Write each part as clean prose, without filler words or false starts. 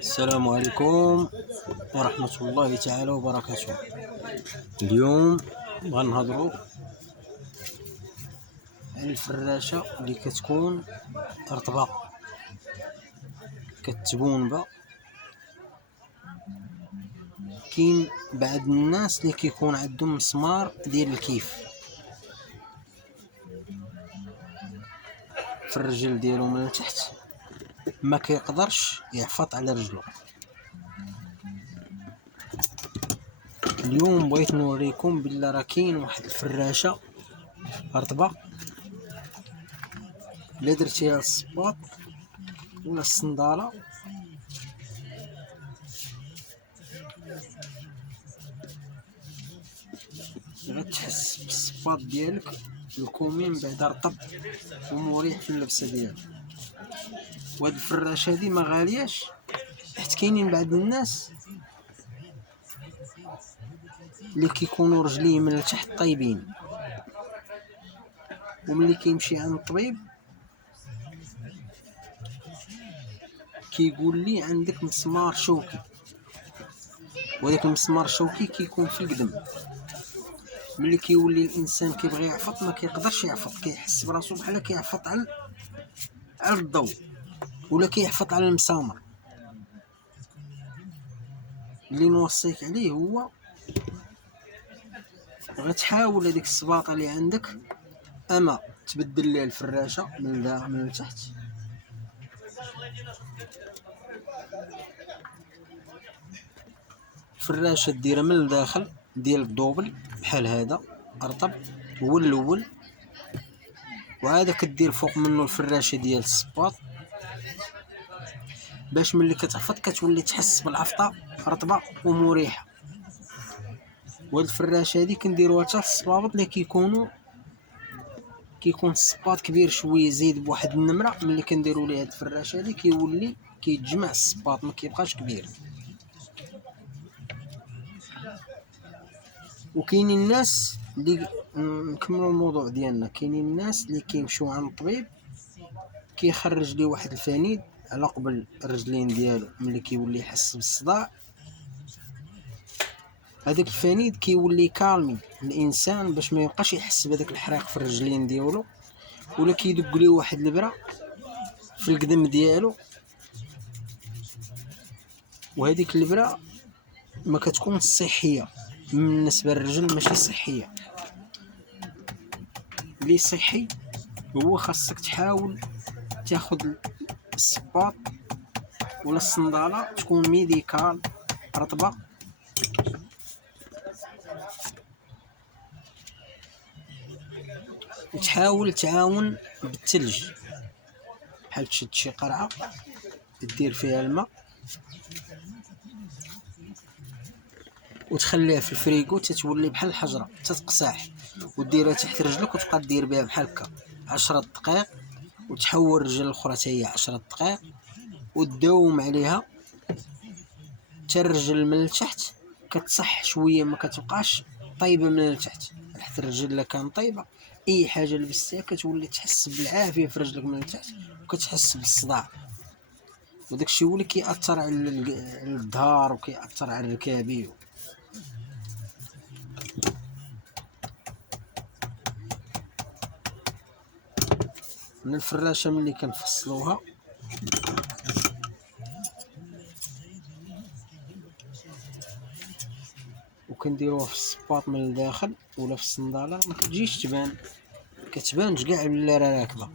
السلام عليكم ورحمة الله تعالى وبركاته. اليوم غنهضروا على الفراشة اللي كتكون رطبة كتبونبا. كاين بعض الناس اللي كيكون عندهم مسمار ديال الكيف في الرجل ديالو من التحت، ما كيقدرش يحفظ على رجله. اليوم بغيت نوريكم بلا راه كاين واحد الفراشة رطبة، الا درتيها الصباط ولا الصندالة غتحس بالصباط ديالك الكومي من بعد رطب ومريح في اللبسه ديالك. وهاد الفراشه هادي ما غالياش، حيت كاينين بعض الناس اللي كيكونوا رجليه من التحت طايبين، وملي كيمشي عند الطبيب كيقول لي عندك مسمار شوكي، وهذاك المسمار الشوكي كيكون في القدم. ملي كيولي الانسان كيبغي يعفط ما كيقدرش يعفط، كيحس براسو بحال كيعفط على الضوء ولا كيحفط على المسامر. اللي نوصيك عليه هو غتحاول هذيك الصباطه اللي عندك اما تبدل ليها الفراشه من التحت، الفراشه ديرها من الداخل ديال الدوبل بحال هذا رطب هو الاول، وعاد كدير فوق منه الفراشه ديال الصباط باش ملي كتعفط كتولي تحس بالعفطه رطبه ومريحه. وهاد الفراشه هادي كنديروها حتى الصبابط اللي كيكون الصباط كبير شويه زيد بواحد النمره. ملي كنديروا ليه هاد الفراشه هادي كيولي كيتجمع الصباط ما كيبقاش كبير. وكاينين الناس اللي نكملوا الموضوع ديالنا، كاينين الناس اللي كيمشيو عند الطبيب كيخرج ليه واحد الفنيد على قبل الرجلين ديالو. ملي كيولي يحس بالصداع هذاك الفنيد كيولي كالمي الانسان باش ما يبقاش يحس بهذاك الحريق في الرجلين ديالو، ولا كيدق ليه واحد البره في القدم ديالو. وهذيك البره ما كتكون صحيه بالنسبه للرجل، ماشي صحيه. اللي صحي هو خاصك تحاول تاخذ الصباط ولا الصنداله تكون ميديكال رطبه، وتحاول تعاون بالثلج، بحال تشد شي قرعه دير فيها الماء وتخليها في الفريغو تتولي بحال الحجره تتقساح، وديرها تحت رجلك وتبقى دير بها بحال هكا 10 دقائق، وتحول الرجل الاخرى حتى هي 10 دقائق وتداوم عليها حتى الرجل من التحت كتصح شويه، ما كتبقاش طيبه من التحت. حيت الرجل الا كان طيبه اي حاجه لبستها كتولي تحس بالعافيه في رجلك من التحت وكتحس بالصداع. وداك الشيء هو اللي كيأثر على الظهر وكيأثر على الركابي. من الفراشه ملي كنفصلوها وكنديروها في الصباط من الداخل ولا في الصنداله ما كتجيش تبان، كتبان كاع بلا راه راكبه.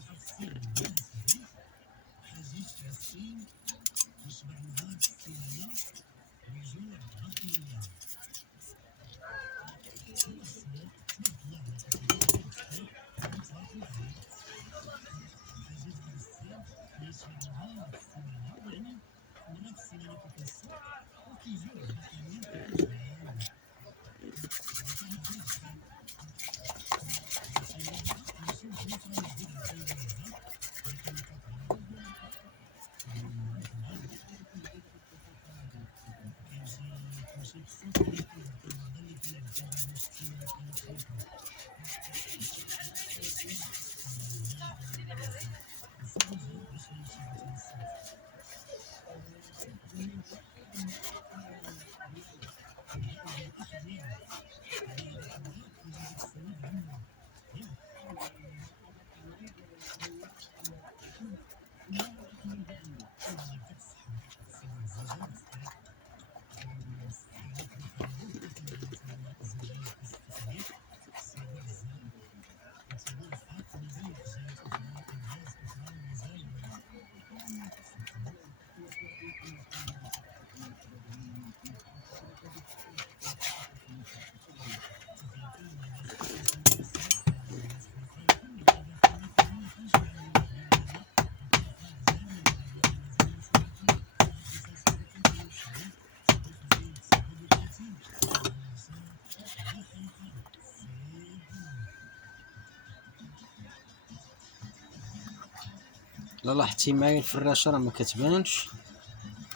لا لاحظتي معايا الفراشه راه ما كتبانش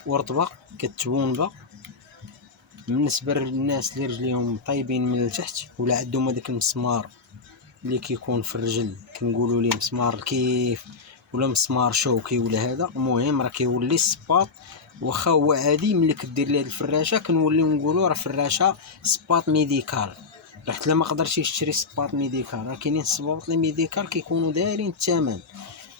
ورطبه، كتبونبه. بالنسبه للناس اللي رجليهم طايبين من التحت ولا عندهم هذاك المسمار اللي كيكون في الرجل، كنقولوا ليه مسمار الكيف ولا مسمار شوكي ولا هذا، المهم راه كيولي السباط واخا هو عادي. ملي كدير ليه هاد الفراشه كنوليو نقولوا راه فراشه سباط ميديكال. راه حتى ما قدرتيش تشري سباط ميديكال، راه كاينين السباط لي ميديكال كيكونوا دايرين الثمن.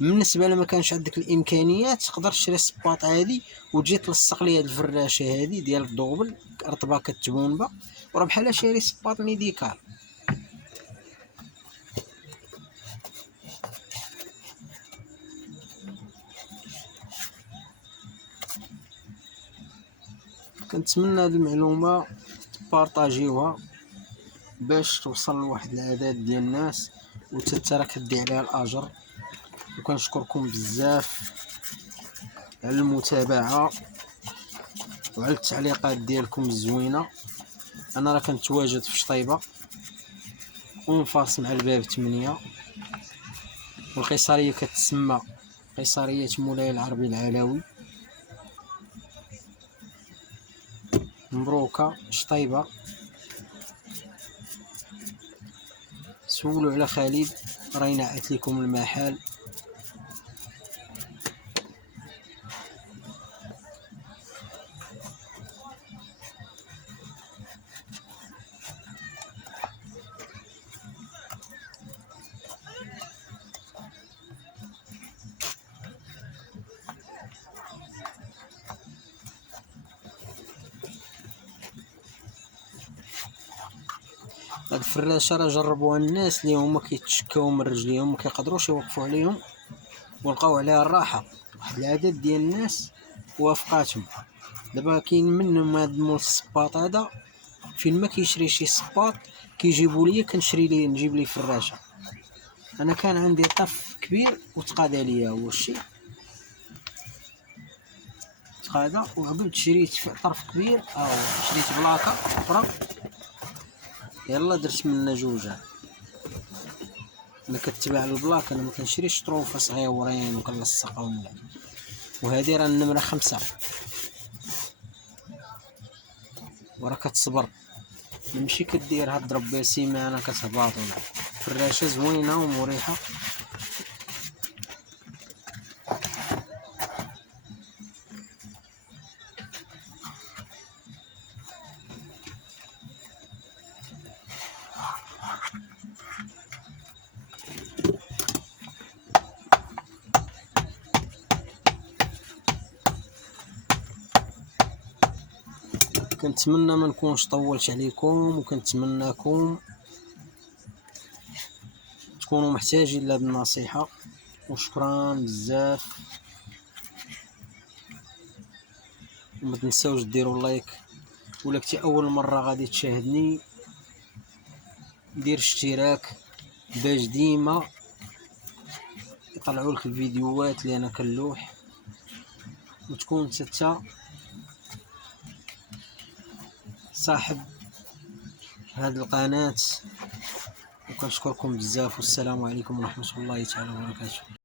بالنسبه لما كانش عندك الامكانيات تقدر تشري سباط عادي وتجي تلصق ليه هاد الفراشه هادي ديال الدوبل رطبه كتبونبه، وراه بحال شاري سباط ميديكال. كنتمنى هاد المعلومه تبارطاجيوها باش توصل لواحد العدد ديال الناس وتترى كدي عليها الاجر. وكنشكركم بزاف على المتابعه وعلى التعليقات ديالكم الزوينه. انا راه كنتواجد في شطيبه ونفاس مع الباب 8، والقيصريه كتسمى قيصريه مولاي العربي العلوي. مبروكه شطيبه. سولوا على خالد راه ينعت لكم المحل. هاد الفراشه راه جربوها الناس اللي هما كيتشكاو من رجليهم مكيقدروش يوقفوا عليهم ولقاو عليها الراحه. واحد العدد ديال الناس وافقاتهم. دابا كاين منهم هاد مول السباط هذا، فين ما كيشري شي سباط كيجيبوا ليا كنشري ليه نجيب ليه فراشه. انا كان عندي طف كبير وتقاد ليا هو الشيء تقادا، وعقب شريت طرف كبير شريت بلاكه اخرى يلا درت منها جوجه. انا كتبع البلاك، انا ما كنشريش طروفه صغيورين وكنلصقهم لا. وهذه راه النمره 5 وراه كتصبر، ماشي كديرها تضرب بها سيمانه كتهبط ولا. فراشه زوينه ومريحه. كنتمنى ما نكونش طولت عليكم، وكنتمناكم تكونوا محتاجين لهاد النصيحه. وشكرا بزاف، وما تنساوش ديروا لايك. ولا كنتي اول مره غادي تشاهدني دير اشتراك باش ديما يطلعوا لك الفيديوهات اللي انا كنلوح، وتكون حتى صاحب هذه القناه. وكنشكركم بزاف، والسلام عليكم ورحمه الله تعالى وبركاته.